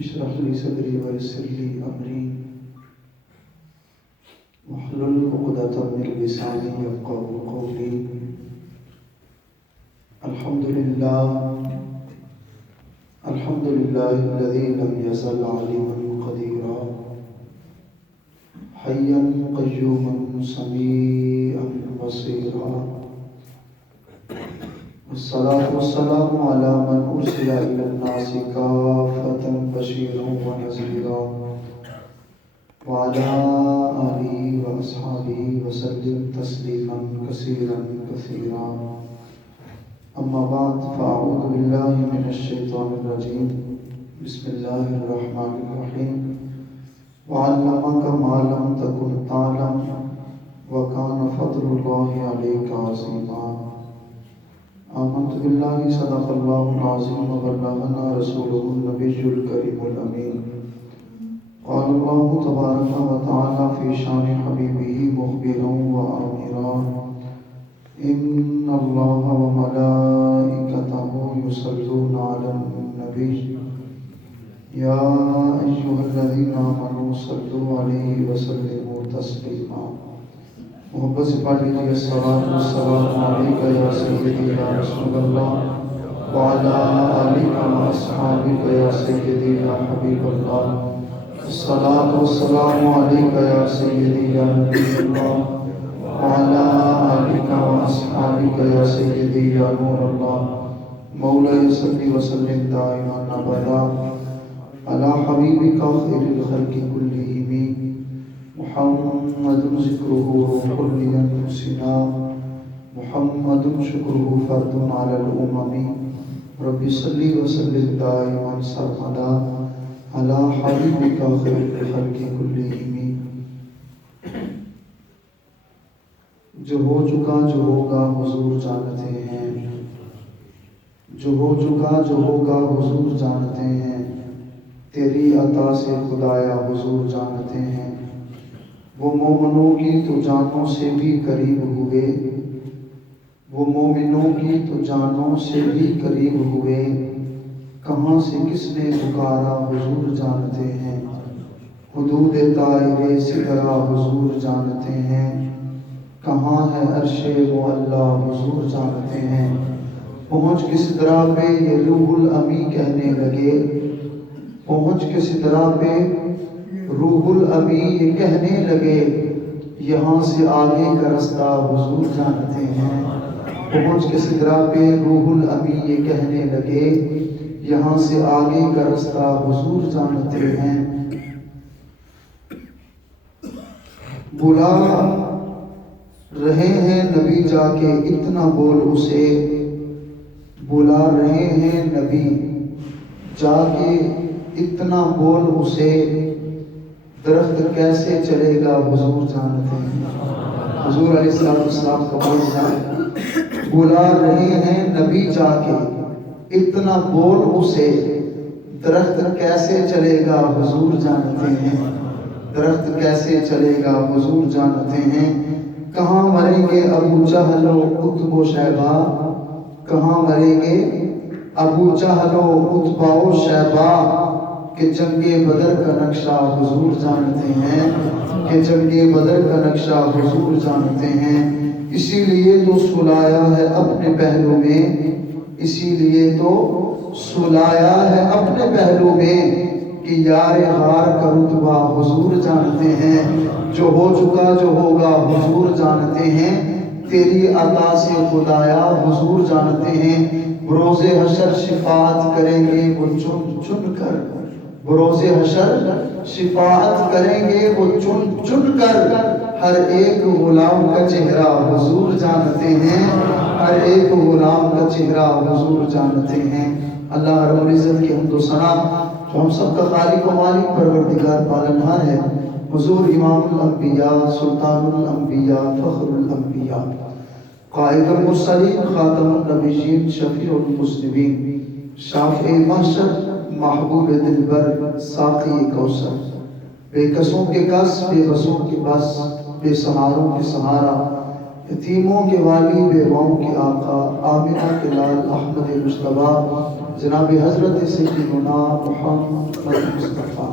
اشرح لي صدري ويسر لي أمري واحلل عقدة من لساني يفقهوا قولي. الحمد لله الذي لم يزل عليما قديرا حيا قيوما سميعا بصيرا. والصلاة والسلام على من أرسل إلى الناس كافة بشيرا ونذيرا وعلى آله وأصحابه وسلم تسليما كثيرا كثيرا. أما بعد فأعوذ بالله من الشيطان الرجيم. بسم الله الرحمن الرحيم. وعلمك ما لم تكن تعلم وكان فضل الله عليك عظيما. آمنت بالله صدق الله العظيم وبلغنا رسوله النبي الكريم الأمين. قال الله تبارك وتعالى في شان حبيبه مخبرا وآمرا إن الله وملائكته يصلون على النبي يا أيها الذين آمنوا صلوا عليه وسلموا تسليما. محبت سے پڑھ لیجیے الصلاۃ والسلام علیک یا سیدی یا رسول اللہ وعلی آلک واصحابک یا سیدی یا حبیب اللہ. الصلاۃ والسلام علیک یا سیدی یا نبی اللہ وعلی آلک واصحابک یا سیدی یا نور اللہ. مولاي صل وسلم دائما ابدا على حبيبك خير الخلق كلهم محمد ذكره روح لأنفسنا محمد شكره فرد على الأمم. رب صل وسلم دائما سرمدا على حبيبك خير الخلق كلهم. جو ہو چکا جو ہوگا حضور جانتے ہیں، جو ہو چکا جو ہوگا حضور جانتے ہیں، تیری عطا سے خدایا حضور جانتے ہیں. وہ مومنوں کی تو جانوں سے بھی قریب ہوئے، وہ مومنوں کی تو جانوں سے بھی قریب ہوئے. کہاں سے کس نے پکارا حضور جانتے ہیں، حدود طائر سدرا حضور جانتے ہیں. کہاں ہے عرش معلیٰ حضور جانتے ہیں. پہنچ کے سدرا پہ یہ روح الامی کہنے لگے، پہنچ کے سدرا پہ روح الامی یہ کہنے لگے یہاں سے آگے کا رستہ حضور جانتے ہیں. پہنچ کے سدرا پہ روح الامی یہ کہنے لگے یہاں سے آگے کا رستہ حضور جانتے ہیں. بلا رہے ہیں نبی جا کے اتنا بول اسے، بلا رہے ہیں نبی جا کے اتنا بول اسے. درخت کیسے چلے گا حضور جانتے ہیں. حضور علیہ السلام کا بول ہے، بلا رہے ہیں نبی جا کے اتنا بول اسے. درخت کیسے چلے گا حضور جانتے ہیں، درخت کیسے چلے گا حضور جانتے ہیں. کہاں مریں گے ابو جہل و عتبہ و شیبہ، کہاں مریں گے ابو جہل و عتبہ و شیبہ. کہ جنگ بدر کا نقشہ حضور جانتے ہیں، کہ جنگ بدر کا نقشہ حضور جانتے ہیں. اسی لیے تو سلایا ہے اپنے پہلو میں، اسی لیے تو سلایا ہے اپنے پہلو میں کہ یار غار کا رتبہ حضور جانتے ہیں. جو ہو چکا جو ہوگا حضور جانتے ہیں، تیری عطا سے خدایا حضور جانتے ہیں. بروز حشر شفاعت کریں گے وہ چن چن کر، بروز حشر شفاعت کریں گے وہ چن چن کر. ہر ایک غلام کا چہرہ حضور جانتے ہیں، ہر ایک غلام کا چہرہ حضور جانتے ہیں. اللہ رب العزت کی حمد و ثنا جو ہم سب کا خالق و مالک پروردگار پالنہار ہے. حضور امام الانبیاء سلطان الانبیاء فخر الانبیاء قائد المرسلین خاتم النبیین شفیع المذنبین شافع محشر محبوب دلبر ساقی کوثر، بے کسوں کے کس بے بسوں کے بس بے سہاروں کے سہارا، یتیموں کے والی بیواؤں کے آقا، آمنہ کے لال احمد مصطفیٰ جناب حضرت سیدنا محمد مصطفیٰ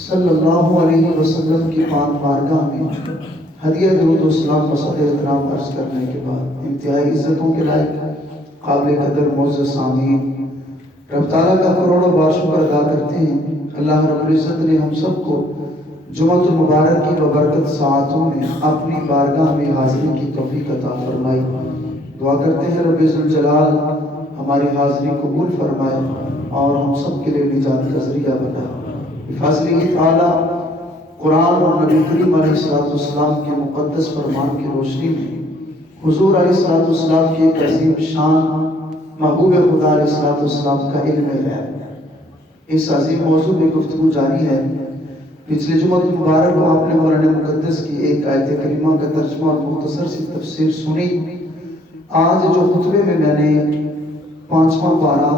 صلی اللہ علیہ وسلم کی پاک بارگاہ میں ہدیہ درود و سلام و صدر احترام عرض کرنے کے بعد انتہائی عزتوں کے لائق قابل قدر معزز سامعین، رب تعالیٰ کا کروڑوں بار شکر ادا کرتے ہیں۔ اللہ رب العزت نے ہم سب کو جمعۃ المبارک کی ببرکت ساعتوں میں اپنی بارگاہ میں حاضری کی توفیق عطا فرمائی۔ دعا کرتے ہیں رب ذوالجلال ہماری حاضری قبول فرمائے اور ہم سب کے لیے نجات کا ذریعہ بنائے۔ بفضلہ تعالیٰ قرآن اور نبی کریم علیہ السلام کے مقدس فرمان کی روشنی میں حضور علیہ السلام کی ایک عظیم شان محبوب خدا علیہ السلام کا علم غیب، اس عظیم موضوع میں گفتگو جاری ہے۔ پچھلے جمعہ مبارک کو آپ نے قرآن مقدس کی ایک آیت کریمہ کا ترجمہ اور مختصر سی تفسیر سنی۔ آج جو خطبے میں نے 5واں پارہ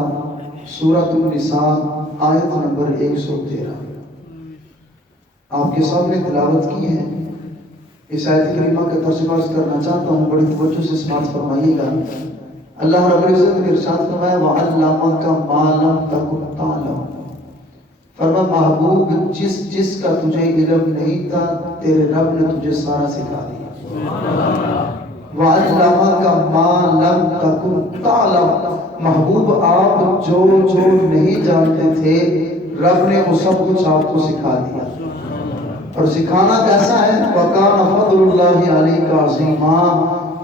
سورۃ النساء آیت نمبر 113 آپ کے سامنے تلاوت کی ہے، اس آیت کریمہ کا ترجمہ کرنا چاہتا ہوں، بڑی توجہ سے سماعت فرمائیے گا۔ اللہ رب العزت نے ارشاد فرمایا وَعَلَّمَكَ مَا لَمْ تَكُنْ تَعْلَمُ، فرمایا محبوب جس کا تجھے علم نہیں تھا تیرے رب نے تجھے سارا سکھا دیا۔ وَعَلَّمَكَ مَا لَمْ تَكُنْ تَعْلَمُ، محبوب آپ جو نہیں جانتے تھے رب نے وہ سب کچھ آپ کو سکھا دیا۔ اور سکھانا کیسا ہے؟ وَكَانَ فَضْلُ اللَّهِ عَلَيْكَ عَظِيمًا،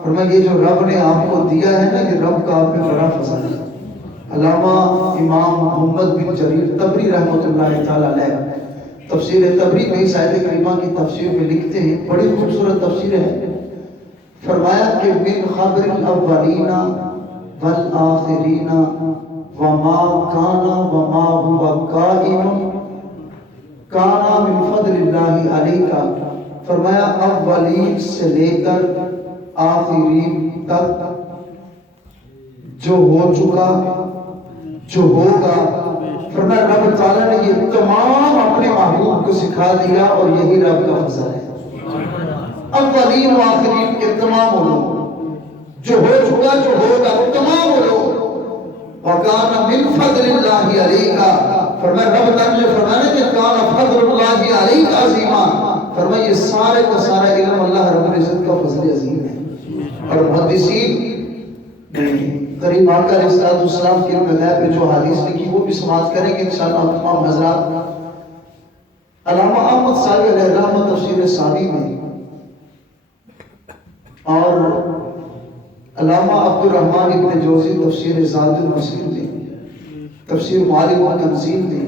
فرمایا یہ جو رب نے آپ کو دیا ہے نا، یہ رب کا آپ پہ بڑا فضل ہے۔ علامہ امام محمد بن جریر طبری رحمۃ اللہ تعالی علیہ تفسیر طبری میں اس آیت کریمہ کی تفسیر میں لکھتے ہیں، بڑی خوبصورت تفسیر ہے۔ فرمایا کہ من خبر الاولین والآخرین وما کان وما هو کائن کان من فضل اللہ علیکا، فرمایا اولین سے لے کر آخرین تک جو ہو چکا جو ہوگا، فرمایا رب تعالیٰ نے یہ تمام اپنے محبوب کو سکھا دیا اور یہی رب کا فضل ہے۔ اولین و آخرین کے تمام علوم، جو ہو چکا جو ہوگا تمام علوم، وَكَانَ مِن فَضْلِ اللَّهِ عَلَيْكَ، فرمایا رب تعالیٰ نے فرمایا کہ کَانَ فَضْلُ اللَّهِ عَلَيْكَ عَظِيمًا، فرمایا یہ سارے کا سارا علم اللہ رب العزت کا فضل عظیم ہے۔ اور محدثین قریب آقا علیہ السلام کے علم غیب میں جو حدیث لکھی وہ بھی سماعت کریں گے انشاءاللہ تمام حضرات۔ علامہ احمد صاحب علیہ رحمہ تفسیر ثانی میں اور علامہ عبد الرحمن ابن جوزی تفسیر زاد المسیر میں، تفسیر معالم و تنزیل میں،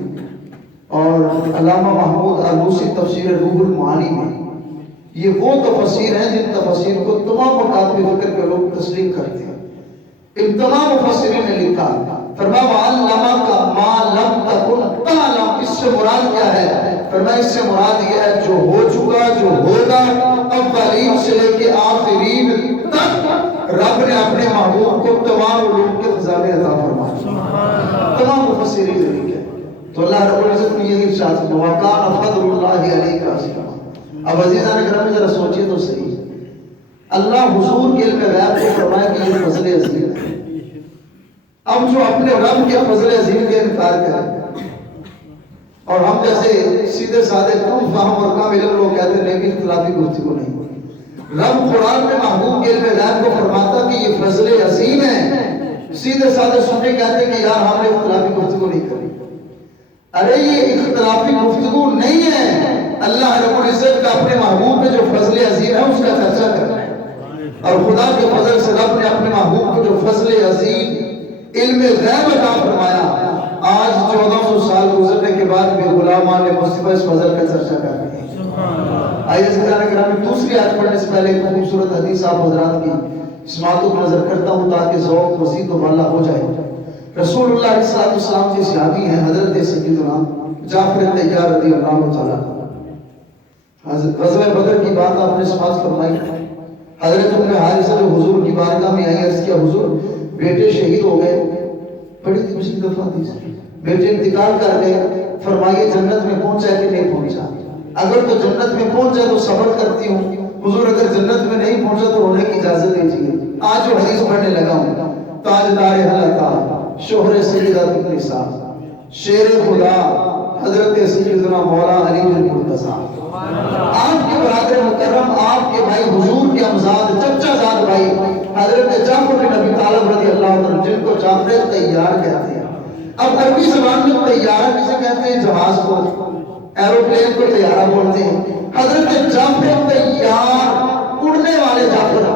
اور علامہ محمود آلوسی تفسیر روح المعانی میں، یہ وہ تفسیر ہیں جن تفسیر کو تمام مکاتب فکر کے لوگ تسلیم کرتے ہیں۔ ان تمام مفسرین نے لکھا، فرمایا وَعَلَّمَكَ مَا لَمْ تَكُنْ تَعْلَمُ، اس سے مراد کیا ہے؟ فرمایا اس سے مراد یہ ہے جو ہو چکا جو ہوگا اولین سے لے کے آخرین تک رب نے اپنے محبوب کو تمام علوم کے خزانے عطا فرمائے۔ تمام مفسرین نے لکھا، تو اللہ رب العزت نے یہی ارشاد فرمایا وَكَانَ فَضْلُ اللَّهِ عَلَيْكَ عَظِيمًا۔ اب عزیزان کرام ذرا سوچئے تو صحیح، اللہ حضور کے علم غیب کو فرمایا کہ یہ فضل عظیم ہے۔ اب جو اپنے رب کے فضل عظیم کا انکار کریں اور ہم جیسے سیدھے سادے کم فہم اور کم علم لوگ کہتے ہیں لیکن اختلافی گفتگو نہیں ہوئی، رب قرآن میں محبوب کے علم غیب کو فرماتا کہ یہ فضل عظیم ہے، سیدھے سادے سننے کہتے ہیں کہ یار ہم نے اختلافی گفتگو نہیں کری۔ ارے یہ اختلافی گفتگو نہیں ہے، اللہ رب العزت کا اپنے محبوب میں جو فضل عظیم ہے اس کا چرچا کرنا ہے، اور خدا کے فضل سے رب نے اپنے محبوب کو جو فضل عظیم علم غیب عطا فرمایا، آج 1400 سال گزرنے کے بعد بھی غلامان مصطفیٰ اس فضل کا چرچا کر رہے ہیں۔ آئیے سکران کرام دوسری آیت پڑھنے سے پہلے ایک خوبصورت حدیث آپ حضرات کی سماعتوں کو نظر کرتا ہوں تاکہ ذوق مزید و بالا ہو جائے۔ رسول اللہ علیہ السلام کے صحابی ہیں حضرت سیدنا جعفر طیار رضی اللہ تعالیٰ، غزوہ بدر کی بات آپ نے سماعت فرمائی، حضرت ابن حارثہ جو حضور کی بارگاہ میں آئی، عرض کیا حضور بیٹے شہید ہو گئے، بڑی دوسری دفعہ حدیث، بیٹے انتقال کر گئے، فرمائیے جنت میں پہنچا کہ نہیں پہنچا؟ اگر تو جنت میں پہنچا تو صبر کرتی ہوں، حضور اگر جنت میں نہیں پہنچا تو رونے کی اجازت دیجیے۔ آج جو حدیث پڑھنے لگا ہوں، تاجدار حلقہ شوہر سیدہ النساء شیر خدا حضرت سیدنا مولا علی المرتضی آپ کے برادر مکرم آپ کے بھائی حضور کے امزاد چچا زاد بھائی حضرت جعفر بن ابی طالب رضی اللہ عنہ جن کو جعفر طیار کہتے ہیں. اب عربی زبان میں طیارہ کسے کہتے ہیں؟ جہاز کو، ایروپلین کو طیارہ بولتے ہیں. حضرت جعفر طیار اڑنے والے جعفر.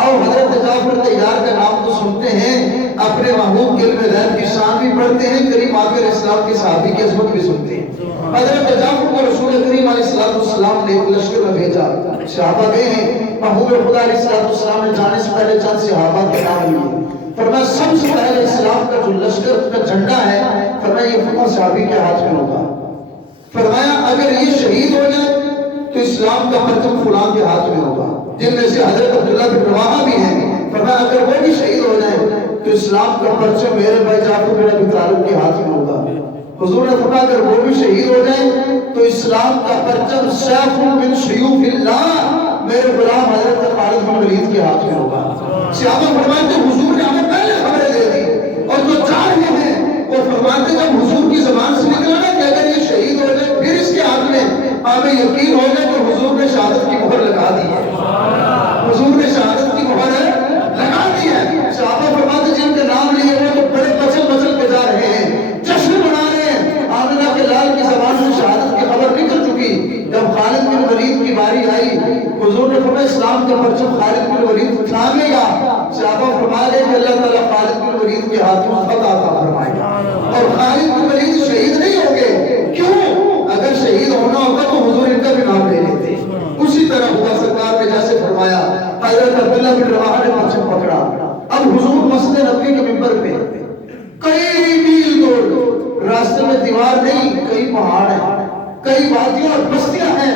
اور حضرت جعفر طیار کا نام تو سنتے ہیں، اپنے محبوب کے علم غیب کی شان بھی پڑھتے ہیں، کریم آقا اسلام کے صحابی کی عظمت بھی سنتے ہیں. حضرت جعفر کو رسول کریم علیہ السلام نے ایک لشکر میں بھیجا. صحابہ گئے ہیں، محبوب خدا علیہ السلام نے جانے سے پہلے چند صحابہ کے نام لیے. فرمایا سب سے پہلے اسلام کا جو لشکر کا جھنڈا ہے، فرمایا یہ فلاں صحابی کے ہاتھ میں ہوگا. فرمایا اگر یہ شہید ہو جائے تو اسلام کا پرچم فلاں کے ہاتھ میں ہوگا، جن میں سے حضرت عبداللہ بن رواحہ بھی ہیں. فرمایا اگر وہ بھی شہید ہو جائے تو اسلام کا پرچم میرے بھائی جعفر بن ابی طالب کے ہاتھ میں ہوگا. حضور نے فرمایا اگر وہ بھی شہید ہو جائے تو اسلام کا پرچم سیف من سیوف اللہ میرے غلام حضرت خالد بن ولید کے ہاتھ میں ہوگا. صحابہ فرماتے ہیں حضور نے ہمیں پہلے خبریں دے دی، اور جو چار رہے ہیں وہ فرماتے ہیں جب حضور کی زبان سے نکلا نا کہ اگر یہ شہید ہو جائے پھر اس کے ہاتھ میں ہمیں یقین ہو جائے کہ حضور نے شہادت کی مہر لگا دی ہے. حضور نے شہادت کی مہر لگا دی ہے. صحابہ فرماتے ہیں جن کے نام لیے ہوئے تو بڑے بچل بچل کے جا رہے ہیں، جشن منا رہے ہیں. آمنہ کے لال کی زبان سے شہادت کی خبر نکل چکی. جب خالد بن ولید کی باری آئی، حضور نے فرمایا اسلام کا پرچم خالد بن ولید تھامے گا. صحابہ فرما گئے کہ اللہ تعالیٰ خالد بن ولید کے ہاتھوں فتح عطا فرمائے گا اور خالد بن ولید شہید نہیں ہوگے. کیوں؟ اگر شہید ہونا ہوگا تو حضور ان کا بھی نام لے لیتے. اسی طرح ہوا سرکار نے جیسے فرمایا حضرت عبداللہ بن رواحہ نے پرچم پکڑا. اب حضور مسجد نبوی کے منبر پہ کئی میل دور، راستے میں دیوار نہیں، کئی پہاڑ ہیں، کئی وادیاں اور بستیاں ہیں،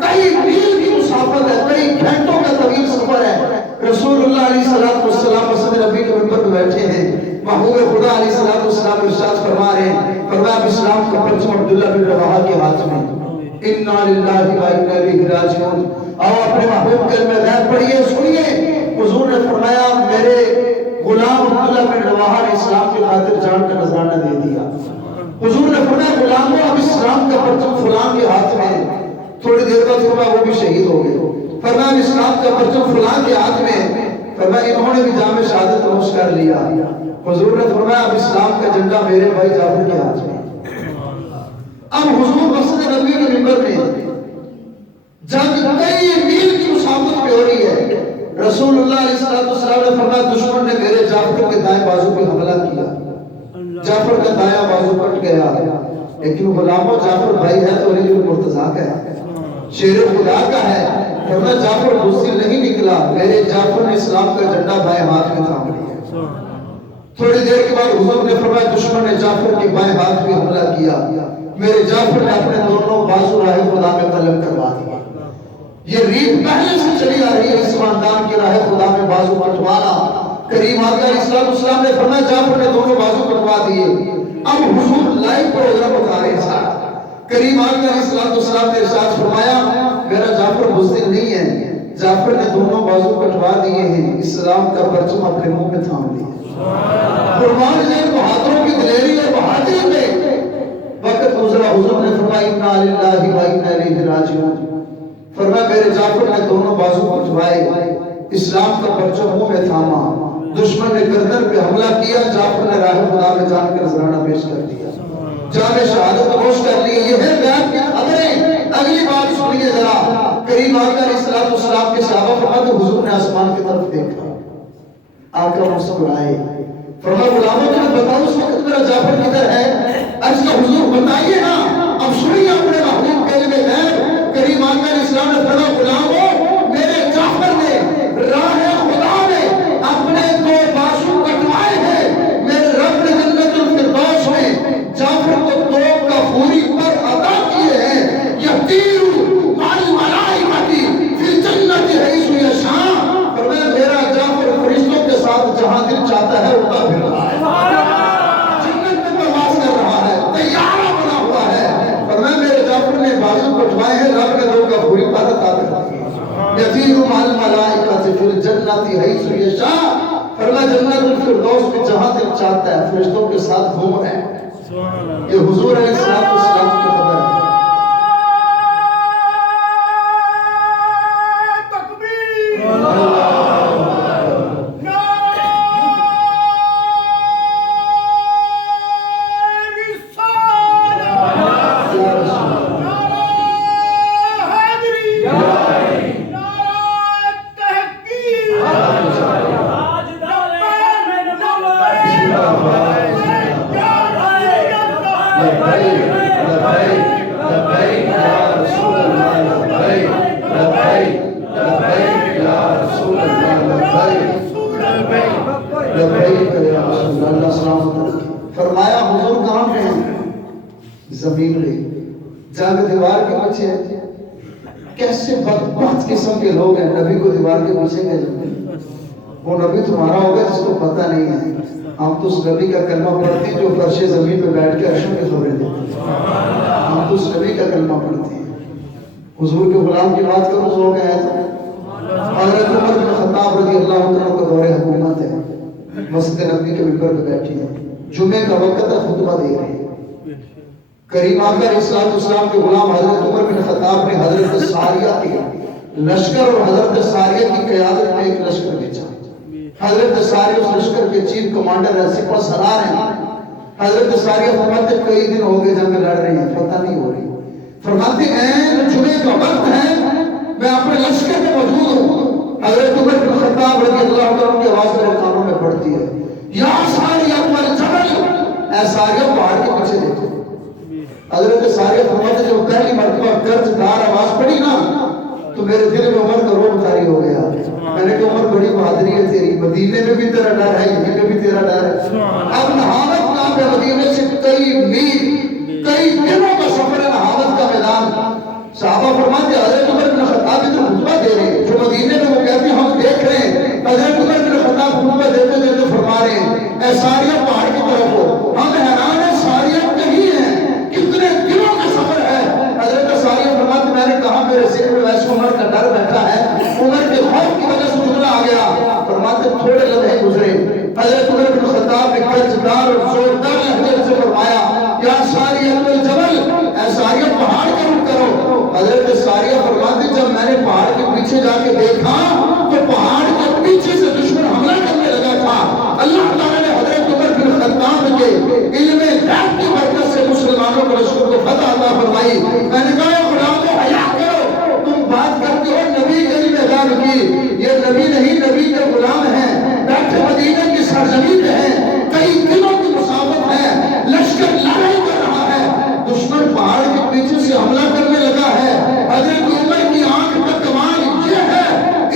کئی میل کی مسافت ہے، کئی گھنٹوں کا طویل سفر ہے. رسول اللہ علیہ السلام مسجد نبوی کے منبر پہ بیٹھے ہیں. محبوب خدا علیہ السلام ارشاد فرما رہے ہیں، فرمایا اسلام کا پرچم عبداللہ بن رواحہ کے ہاتھ میں. انا للہ و انا الیہ راجعون. آؤ اپنے محبوب کے علم غیب پڑھیے، سنیے. حضور نے فرمایا میرے غلام عبداللہ بن رواحہ نے اسلام کی خاطر جان کا نذرانہ دے دیا. حضور نے فرمایا غلاموں اب اسلام کا پرچم فلاں کے ہاتھ میں. تھوڑی دیر بعد فرمایا وہ بھی شہید ہو گئے. فرمایا اسلام کا پرچم فلاں کے ہاتھ میں. فرمایا انہوں نے بھی جام شہادت نوش کر لیا. حضور نے فرمایا اب اسلام کا جھنڈا میرے بھائی جعفر کے ہاتھ میں. اب حضور مسجد نبوی کے منبر میں جنگ کئی میل کی مسافت پہ ہو رہی ہے. رسول اللہ علیہ السلام نے فرمایا دشمن نے میرے جعفر کے دائیں بازو پہ حملہ کیا. جعفر کا دایاں بازو کٹ گیا، لیکن غلاموں جعفر بھائی ہے تو علی المرتضی کا ہے، شیر خدا کا ہے. فرمایا جعفر بزدل نہیں نکلا، میرے جعفر نے اسلام کا جھنڈا بائیں ہاتھ میں تھام لیا. تھوڑی دیر کے بعد حضور نے فرمایا دشمن نے جعفر کے بائیں ہاتھ پہ حملہ کیا، میرے جعفر نے اپنے دونوں بازو راہ خدا میں قلم کروا دیا. یہ ریت پہلے سے چلی آ رہی ہے اس خاندان کی راہ خدا میں بازو کٹوانا. کریم آقا علیہ السلام نے فرمایا جعفر نے دونوں بازو کٹوا دیے. اب حضور لائیو پروگرام بتا رہے ہیں. کریم آقا علیہ السلام نے ارشاد فرمایا میرا جعفر بزدل نہیں ہے، جعفر نے دونوں بازو کٹوا دیے ہیں، اسلام کا پرچم اپنے منہ میں تھام لیا. قربان جائے بہادروں کی دلیری اور بہادری میں وقت گزرا. حضور نے فرمایا انا للہ و انا الیہ راجعون. فرمایا میرے جعفر نے دونوں بازو کٹوائے، اسلام کا پرچم منہ میں تھاما. دشمن نے گردن پہ حملہ کیا، جعفر نے راہ خدا میں جان کر نذرانہ پیش کر دیا، جان شہادت نوش کر لی. یہ ہے غیب کی خبریں. اگلی بات سنیے ذرا. کریم آقا علیہ السلام کے صحابہ فرماتے حضور نے آسمان کی طرف دیکھا، آقا مسکرائے. فرمایا غلاموں تمہیں بتاؤ اس وقت میرا جعفر کدھر ہے؟ عرض کیا حضور بتائیے نا. اب سنیے اپنے محبوب کے علم غیب. کریم آقا علیہ السلام نے فرمایا غلاموں میرے جعفر نے راہ خدا میں اپنے دو بازو کٹوائے ہیں. میرے رب نے جنت الفردوس میں جعفر کو دو کافوری پر عطا کیے ہیں. یطیر مع الملائکۃ فی الجنۃ حیث یشاء. فرمایا میرا جعفر فرشتوں کے ساتھ جہاں دل چاہتا ہے اڑتا پھر رہا ہے، جنت میں پرواز کر رہا ہے، طیارہ بنا ہوا ہے. فرمایا میرے جعفر نے بازو کٹوائے ہیں، رب نے دو کافوری پر عطا کر دی. یطیر مع الملائکۃ فی الجنۃ حیث یشاء. میں جنت الفردوس میں جہاں دل چاہتا ہے فرشتوں کے ساتھ گھوم رہے ہیں. یہ حضور علیہ السلام کی خبر ہے. فرمایا حضور کہاں پہ ہیں؟ زمین میں جنگ دیوار کے پیچھے. کیسے بدبخت قسم کے لوگ ہیں نبی کو دیوار کے پیچھے گئے جاتے. وہ نبی تمہارا ہوگا جس کو پتہ نہیں ہے. ہم تو اس نبی کا کلمہ پڑھتے ہیں جو فرش زمین پہ بیٹھ کے عرشوں کے خبریں دیتے ہیں. ہم تو اس نبی کا کلمہ پڑھتے ہیں. حضور کے غلام کی بات کرو تو لوگ آئے تھے. حضرت عمر بن خطاب رضی اللہ عنہ کا دور حکومت ہے. مسجد نبی کے ممبر پہ بیٹھی ہے. جمعے کا وقت ہے خطبہ دے رہے ہیں. کریم آقا علیہ السلام کے غلام حضرت عمر بن خطاب نے حضرت ساریہ کے لشکر اور حضرت ساریہ کی قیادت میں ایک لشکر بھیجا. حضرت ساریہ اس لشکر کے چیف کمانڈر ہے. سپہ سالار ہیں. حضرت ساریہ فرماتے کئی دن ہو گئے جنگ لڑ رہے ہیں پتہ نہیں ہو رہی. فرماتے ہیں جمعے کا وقت ہے میں اپنے لشکر میں موجود ہوں. حضرت عمر بن خطاب رضی اللہ عنہ کی آواز میرے کانوں میں پڑتی ہے یا ساریہ والجبل. اے ساریہ پہاڑ کے پیچھے دیکھو. حضرت ساریہ فرماتے جب پہلی مرتبہ گرجدار آواز پڑی نا تو میرے دل میں عمر کا روب طاری ہو گیا. میں نے کہا عمر بڑی بہادری ہے تیری. مدینے میں بھی تیرا ڈر ہے یہیں میں بھی تیرا ڈر ہے. اب نہاوت کام ہے مدینے سے کئی میل کئی دنوں کا سفر ہے نہاوت کا میدان. صحابہ فرماتے حضرت عمر بن خطاب ادھر خطبہ دے رہے ہیں جو مدینے میں وہ کہتے ہیں ہم دیکھ رہے ہیں. حضرت عمر بن خطاب خطبہ دیتے دیتے فرما رہے ہیں اے ساریہ پہاڑ کی طرف ہو. ہم حیران ہیں ساریہ کہیں ہیں کتنے دنوں کا سفر ہے. حضرت ساریہ فرماتے میں نے کہا میرے ذہن میں ویسے عمر کا ڈر بیٹھا ہے. عمر کے خوف کی وجہ سے جملہ آ گیا. فرماتے تھوڑے لمحے گزرے. حضرت عمر بن خطاب نے گرجدار اور زوردار لہجے سے فرمایا یا ساریہ الجبل. اے ساریہ پہاڑ کا رخ کرو. حضرت ساریہ فرماتے جب میں نے پہاڑ کے پیچھے جا کے دیکھا تو پہاڑ کے پیچھے سے دشمن حملہ کرنے لگا تھا. اللہ تعالیٰ نے حضرت عمر بن خطاب کے علم غیب کی برکت سے مسلمانوں کو لشکر کو فتح عطا فرمائی. میں نے کہا غلاموں حیا کرو. تم بات کرتے ہو نبی کے علم غیب کی. یہ نبی نہیں نبی کے غلام ہیں. بیٹھے مدینہ کی سرزمین پہ ہیں. کئی دنوں کی مسافت ہے. لشکر لڑائی کر رہا ہے. دشمن پہاڑ کے پیچھے سے حملہ کرنے لگا ہے. حضرت عمر کی آنکھ کا کمال یہ ہے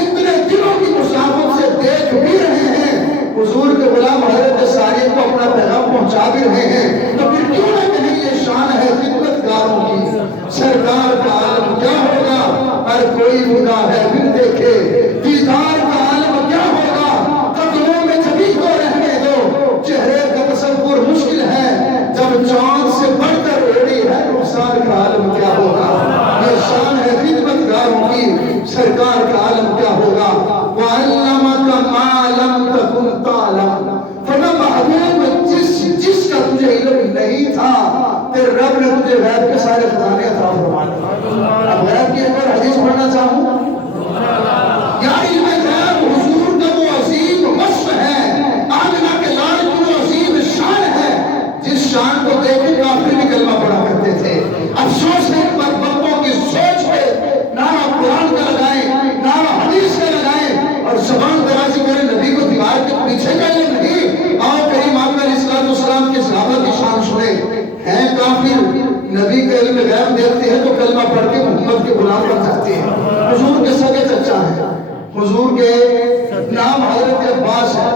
اتنے دنوں کی مسافت سے دیکھ بھی رہے ہیں. حضور کے غلام حضرت ساریہ کو اپنا پیغام پہنچا بھی رہے ہیں. تو پھر کیوں نہ کہیں یہ شان ہے خدمتگاروں کی. سرکار کا عالم کیا ہوگا ہر کوئی خدا ہے پھر دیکھے. دیدار کا عالم کیا ہوگا قدموں میں جبھی کو رہنے دو. چہرے کا تصور مشکل ہے جب چاند سے بڑھ کر اوڑی ہے رخسار کا عالم کیا ہوگا. یہ شان ہے خدمتگاروں کی. سرکار کا عالم کیا ہوگا. وَعَلَّمَكَ مَا لَمْ تَكُنْ تَعْلَمُ. فرمایا محبوب جس کا تجھے علم نہیں تھا تیرے رب نے تجھے غیب کے سارے خزانے عطا فرمائے. اب غیب کی ایک بار حدیث پڑھنا چاہوں. یا علم غیب حضور کا وہ عظیم وصف ہے. آمنہ کے لال کی وہ عظیم شان ہے جس شان کو دیکھ کے کافر بھی کلمہ پڑھا کرتے تھے. افسوس ہے پر بندوں کی سوچ پہ نعرہ قرآن کا لگائیں نعرہ حدیث کا لگائیں اور زبان درازی کریں نبی کو دیوار کے پیچھے کا علم نہیں. آؤ کریم آقا علیہ السلام کے صحابہ کی شان سنیں. ہیں کافر نبی کا علم غیب دیکھتے ہیں تو کلمہ پڑھ کے محمد کے غلام بن جاتے ہیں. حضور کے سگے چچا ہیں. حضور کے نام حضرت عباس ہے.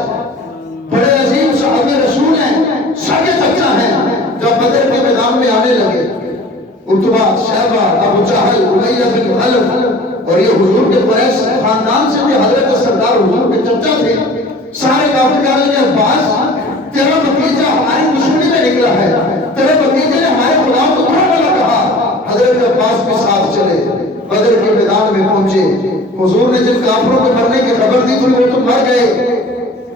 بڑے عظیم صحابہ رسول ہیں. سگے چچا ہیں. جب بدر کے میدان میں آنے لگے عتبہ شیبہ ابو جہل امیہ بن خلف اور یہ حضور کے قریش خاندان سے بھی حضرت سردار حضور کے چچا تھے. سارے کافر کہنے لگے عباس تیرا بھتیجا ہماری دشمنی میں نکلا ہے. تیرے بھتیجے نے ہمارے غلام کو تھوڑا بلا کہا. حضرت عباس بھی ساتھ چلے. بدر کے میدان میں پہنچے. حضور نے جن کافروں کو مرنے کی خبر دی تھی وہ تو مر گئے.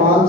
5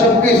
26,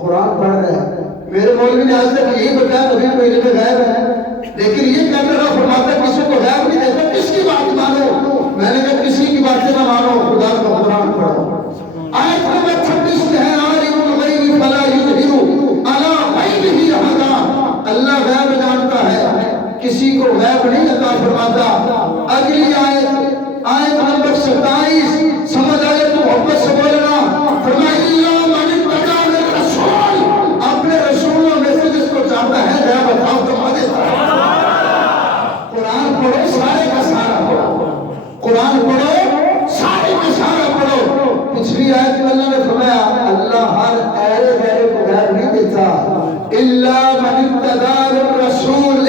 قرآن پڑھ رہے ہیں. میرے مولوی نے آج تک یہی بتایا نبی کو علم غیب ہے، لیکن یہ کہتا رہا فرماتا کسی کو غیب نہیں دیتا. کس کی بات مانو؟ میں نے کہا کسی کی باتیں نہ مانو، خدا کا قرآن پڑھو. آیت نمبر 26 میں ہے عالم الغیب فلا یظہر علی غیبہ احدا. اللہ غیب جانتا ہے، کسی کو غیب نہیں عطا فرماتا. اگلی آیت نمبر 27 سمجھ آئے تو محبت سے بولنا. فرمایا اللہ من اتبع الرسول، اپنے رسولوں میں سے جس کو چاہتا ہے غیب عطا فرماتا ہے. قرآن پڑھو، سارے کا سارا پڑھو. قرآن پڑھو، سارے کا سارا پڑھو. پچھلی آیت میں اللہ نے فرمایا اللہ ہر ایرے غیرے کو غیب نہیں دیتا. الا من اتبع الرسول،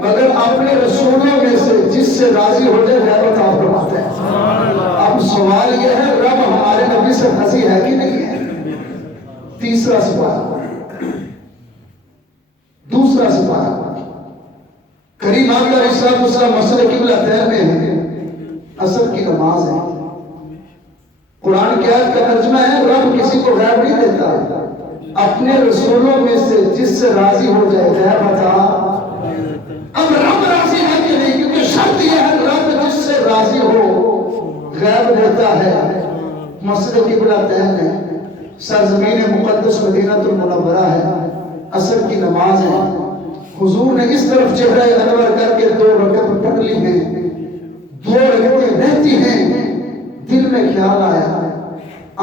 مگر اپنے رسولوں میں سے جس سے راضی ہو جائے غیب عطا فرماتا ہے. اب سوال یہ ہے رب ہمارے نبی سے راضی ہے کہ نہیں ہے؟ تیسرا سوال. دوسرا سوال، کریم آقا علیہ الصلوۃ والسلام مسجد قبلہ تین میں ہیں، عصر کی نماز ہے. قرآن کی آیت کا ترجمہ ہے رب کسی کو غیب نہیں دیتا، اپنے رسولوں میں سے جس سے راضی ہو جائے غیب عطا. اب رب راضی ہے کہ نہیں؟ کیونکہ شرط یہ ہے رب جس سے راضی ہو غیب دیتا ہے. مسجد قبلہ تین ہے، سرزمین مقدس مدینہ المنورہ ہے، عصر کی نماز ہے. حضور نے اس طرف چہرہ انور کر کے 2 رکعت پڑھ لی ہیں. 2 رکعتیں رہتی ہیں، دل میں خیال آیا،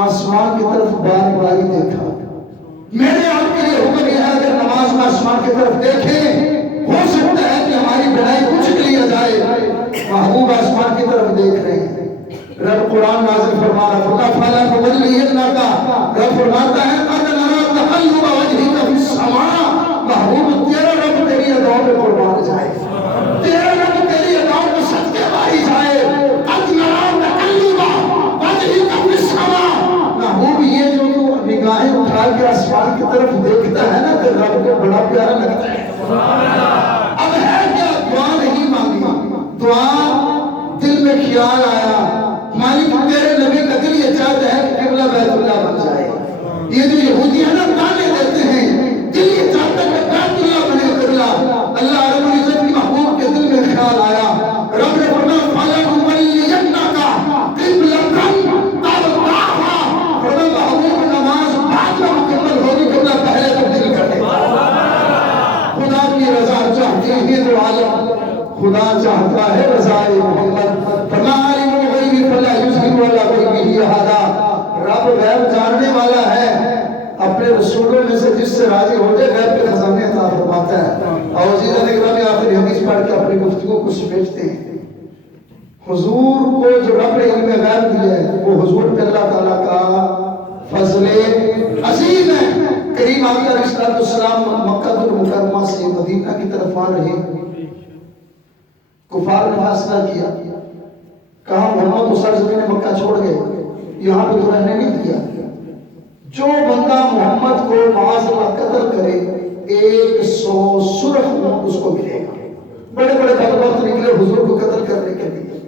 آسمان کی طرف باری باری دیکھا. میرے آپ کے لیے حکم یہ ہے اگر نماز میں آسمان کی طرف دیکھیں، ہو سکتا ہے کہ ہماری بڑائی کچھ لیا جائے. محبوب آسمان کی طرف دیکھ رہے ہیں. رب قرآن نازل فرما رہا فلا فولینک، رب فرماتا ہے قد نرى تقلب وجهك في السماء. محبوب تیرا رب تیری اداؤں میں قربان جائے، تیرا رب تیری اداؤں میں صدقے باری جائے. قد نرى تقلب وجهك في السماء. محبوب یہ جو تو نگاہیں اٹھا کے آسمان کی طرف دیکھتا ہے نا تو رب کو بڑا پیارا لگتا ہے. اب ہے کیا؟ دعا نہیں مانگی، دعا دل میں خیال آیا مالک تیرے نبی کا دل یہ چاہتا ہے کہ قبلہ بیت اللہ بن جائے. یہ جو یہودی ہے نا تانے دیتے ہیں، دل یہ چاہتا ہے کہ بیت اللہ بنے قبلہ. اللہ رب العزت کی محبوب کے دل میں خیال آیا. رب نے فرمایا فَلَنُوَلِّيَنَّكَ قِبْلَةً تَرْضَاهَا. فرمایا محبوب نماز بعد میں مکمل ہوگی، قبلہ پہلے تبدیل کر دے. خدا کی رضا چاہتی ہے تو عالم، خدا چاہتا ہے رضائے محمد. فرمایا عالم الغیب فلا یظہر علی غیبہ احدا. رب غیب جاننے والا ہے، اپنے رسولوں میں سے جس سے راضی ہو جائے غیب کے خزانے عطا فرماتا ہے. اور عزیزان اکرامی آخری حدیث پڑھ کے اپنی گفتگو کو سمیٹتے ہیں. حضور کو جو رب نے علم غیب دیا ہے وہ حضور پہ اللہ تعالیٰ کا فضل عظیم ہے. کریم آقا علیہ الصلوۃ والسلام مکہ المکرمہ سے مدینہ کی طرف آ رہے. کفار نے فیصلہ کیا، کہا محمد تو سرزمین مکہ چھوڑ گئے، یہاں پہ تو رہنے نہیں دیا. جو بندہ محمد کو معاذ اللہ قتل کرے 100 سرخ اونٹ اس کو ملے گا. بڑے بڑے بدبخت نکلے حضور کو قتل کرنے کے لیے.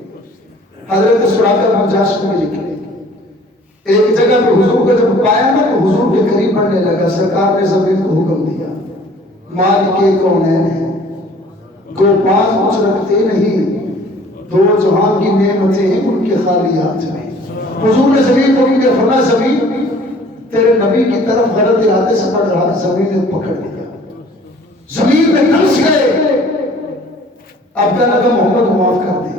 حضرت سراقہ بن جاشم میں نکلے. ایک جگہ پہ حضور کو جب پایا نا تو حضور کے قریب بڑھنے لگا. سرکار نے زمین کو حکم دیا مالک کونین ہے، کو 5 کچھ رکھتے نہیں، 2 جہاں کی نعمتیں ہیں ان کے خالی ہاتھ میں. حضور نے زمین کو کیا فرمایا زمین تیرے نبی کی طرف غلط ارادے سے بڑھ رہا. زمین نے پکڑ لیا، زمین میں دھنس گئے. اب کہنا کہ محمد معاف کر دے،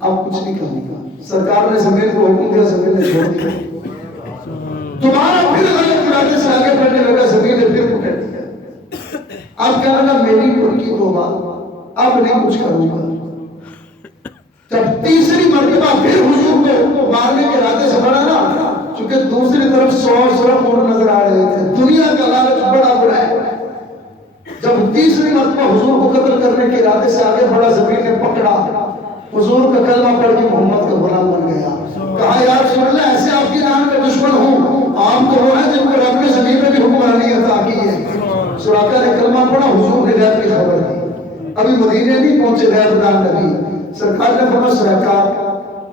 اب کچھ نہیں کرنے کا. سرکار نے زمین کو حکم دیا، زمین نے چھوڑ دیا. دوبارہ پھر غلط ارادے سے آگے بڑھنے لگا، زمین نے پھر پکڑ دیا. اب کہنا میری ان کی توبہ، اب نہیں کچھ کروں گا. جب تیسری مرتبہ پھر حضور کو مارنے کے ارادے سے بڑھا نا، چونکہ دوسری طرف 100 سرخ اونٹ نظر آ رہے تھے. دنیا کا لالچ بڑا برا ہے. جب تیسری مرتبہ حضور کو قتل کرنے کے ارادے سے آگے بڑھا، زمین نے پکڑا. حضور کا کلمہ پڑھ کے محمد کا غلام بن گیا. کہا یا رسول اللہ ایسے آپ کی جان کا دشمن ہوں، آپ تو وہ ہیں جن کو رب نے زمین میں بھی حکمرانی عطا کی ہے. سراقہ نے کلمہ پڑھا، حضور نے غیب کی خبر دی. ابھی مدینے نہیں پہنچے غیب دان نبی. سرکار نے فرمایا سراقہ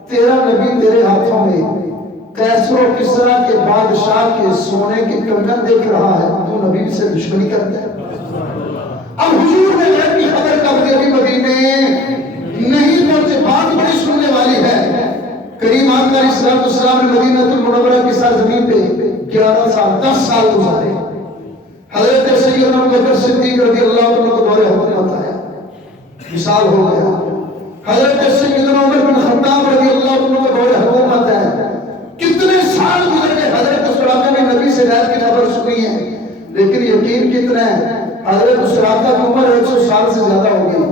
تیرا نبی تیرے ہاتھوں میں کیسر و کسرا کے بادشاہ کے سونے کے کنگن دیکھ رہا ہے، تو نبی سے دشمنی کرتا ہے۔ اب حضور نے غیب کی خبر کب دے مدینے نہیں پہنچے، بات بڑی سننے والی ہے۔ کریم آقا علیہ السلام نے مدینہ المنورہ کی سرزمین پہ 11 سال 10 سال گزارے۔ حضرت سیدنا ابوبکر صدیق رضی اللہ عنہ کو دور حکومت آیا، مثال ہو گیا۔ حضرت سیدنا عمر بن خطاب رضی اللہ عنہ کو دور حکومت ہے۔ کتنے سال گزر گئے، حضرت سراقہ نے نبی سے غیب کی خبر سنی ہے، لیکن یقین کتنا ہے، حضرت سراقہ کی عمر 100 سال سے زیادہ ہو گئی۔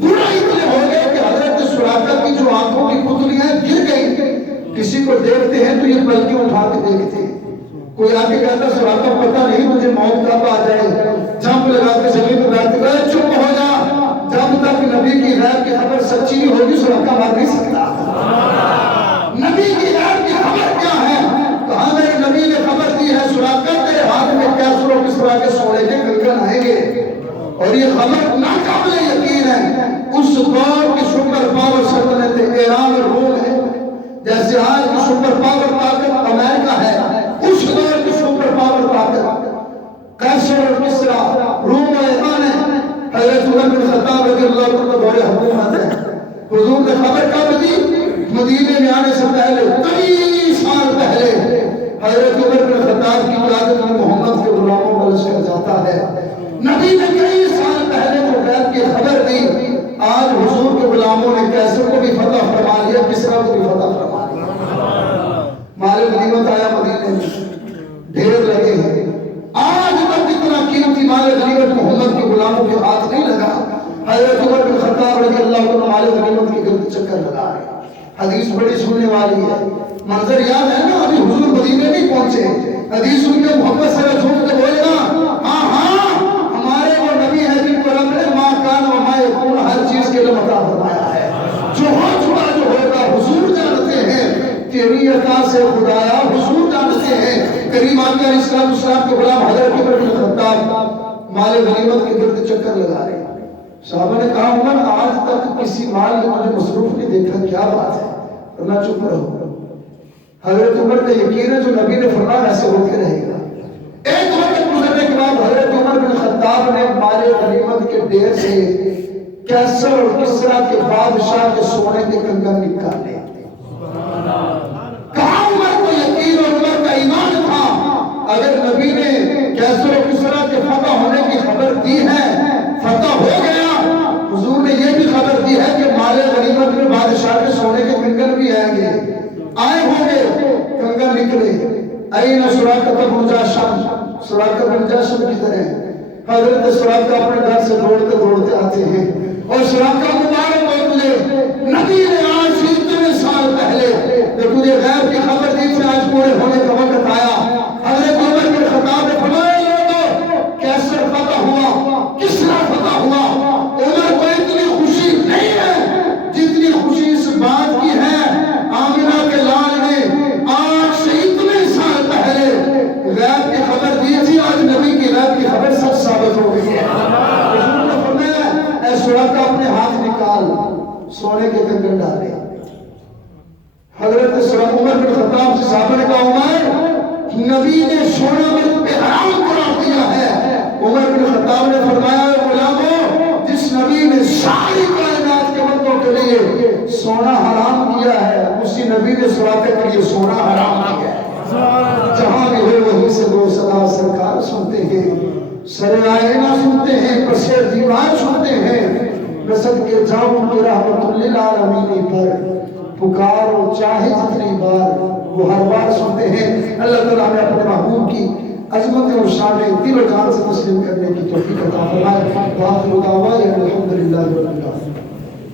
برا اتنے ہو گئے کہ حضرت سراقہ کی جو آنکھوں کی پتلیاں گر گئی، کسی کو دیکھتے ہیں تو یہ پلکیں اٹھا کے دیکھتے ہیں۔ کوئی آگے کہتا سراقہ پتہ نہیں مجھے موت کب آ جائے، جمپ لگا کے زمین پہ بیٹھ گئے، چپ ہو جا، جب تک نبی کی غیب کی خبر سچی نہیں ہوگی سراقہ مار نہیں سکتا۔ نبی کی غیب کی خبر کیا ہے؟ کہاں میرے نبی نے خبر دی ہے سراقہ تیرے ہاتھ میں کیسر و کسرا کے سونے کے کنگن آئیں گے، اور یہ خبر ناقابل یقین ہے۔ اس دور کی سپر پاور سلطنت ایران اور روم ہے، جیسے آج کی سپر پاور طاقت امریکہ ہے، اس دور کی سپر پاور طاقت کیسر اور کسرا روم و ایران ہے۔ حضرت عمر بن خطاب رضی اللہ عنہ کو دور حکومت ہے۔ حضور نے خبر کب دی؟ مدینے میں آنے سے پہلے 23 سال پہلے حضرت عمر بن خطاب کی قیادت میں محمد کے غلاموں کا لشکر جاتا ہے۔ نبی نے کئی سال پہلے جو غیب کی خبر دی، آج حضور کے غلاموں نے کیسر کو بھی فتح فرما لیا، کسرا کو بھی فتح فرما لیا۔ مال غنیمت آیا مدینے میں، ڈھیر لگے ہیں۔ آج تک اتنا قیمتی مال غنیمت محمد کے غلاموں کے ہاتھ نہیں لگا۔ حضرت عمر بن خطاب رضی اللہ عنہ مال غنیمت کے گرد چکر لگا رہے ہیں۔ حدیث بڑی سننے والی ہے، منظر یاد ہے نا، ابھی حضور مدینے نہیں پہنچے، حدیث سن کے محمد صلی اللہ علیہ وسلم سے بولے گا ہاں ہمارے وہ نبی ہے جن کو رب نے ما کان و ما یکون ہر چیز کے لیے عطا فرمایا ہے، جو ہو چکا جو ہوگا حضور جانتے ہیں، تیری عطا سے خدایا حضور جانتے ہیں۔ کریم آقا علیہ السلام کے غلام حضرت عمر بن خطاب مال غنیمت کے گرد چکر لگا رہے ہیں۔ صحابہ نے کہا عمر آج تک کسی مال میں مجھے مصروف نہیں دیکھا، کیا بات ہے؟ اور میں چپ رہوں۔ حضرت عمر کا یقین ہے جو نبی نے فرمایا ایسے ہوتے رہے گا۔ ایک وقت گزرنے کے بعد حضرت عمر بن خطاب نے مال غنیمت کے ڈھیر سے کیسر اور کسرا کے بادشاہ کے سونے کے کنگن نکالے۔ کہاں عمر کو یقین اور عمر کا ایمان تھا، اگر نبی نے کیسر اور کسرا کے فتح ہونے کی خبر دی ہے، فتح ہو گیا، حضور نے یہ بھی خبر دی ہے کہ مال غنیمت میں بادشاہ کے سونے کے کنگن بھی آئیں گے، آئے ہوں گے۔ کنگن نکلے، این سراقہ بن جاشم، سراقہ بن جاشم کی طرح حضرت سراقہ اپنے گھر سے دوڑتے دوڑتے آتے ہیں، اور سراقہ مبارک بولے نبی نے آج سے اتنے سال پہلے جو تجھے غیب کی خبر دی تھی آج پورے ہونے کا وقت آیا۔ حضرت عمر بن خطاب نے فرمایا لوگوں کیسر فتح ہوا، کسرا فتح ہوا، عمر کو اتنی خوشی نہیں ہے جتنی خوشی اس بات کی ہے آمنہ کے لال نے آج سے اتنے سال پہلے غیب کی خبر دی تھی، آج نبی کی غیب کی خبر سچ ثابت ہو گئی ہے۔ حضور نے فرمایا اے سراقہ اپنے ہاتھ نکال، سونے کے کنگن ڈالے۔ حضرت عمر بن خطاب سے صحابہ نے کہا عمر نبی نے سونا مجھ پہ حرام قرار دیا ہے۔ عمر بن خطاب نے فرمایا غلامو جس نبی نے ساری کائنات کے بندوں کے لیے سونا حرام کیا ہے، اسی نبی نے سراقہ کے لیے سونا حرام کیا ہے۔ جہاں بھی ہو وہیں سے دو صدا سرکار سنتے ہیں، سر آئینہ سنتے ہیں، پسے دیوار سنتے ہیں، رسد کے جاؤں کی رحمت للعالمین پر پکارو چاہے جتنی بار وہ ہر بار سنتے ہیں۔ اللہ تعالیٰ ہمیں اپنے محبوب کی عظمت اور شان دل و جان سے تسلیم کرنے کی توفیق عطا فرمائے۔ وآخر دعوانا الحمدللہ رب العالمین۔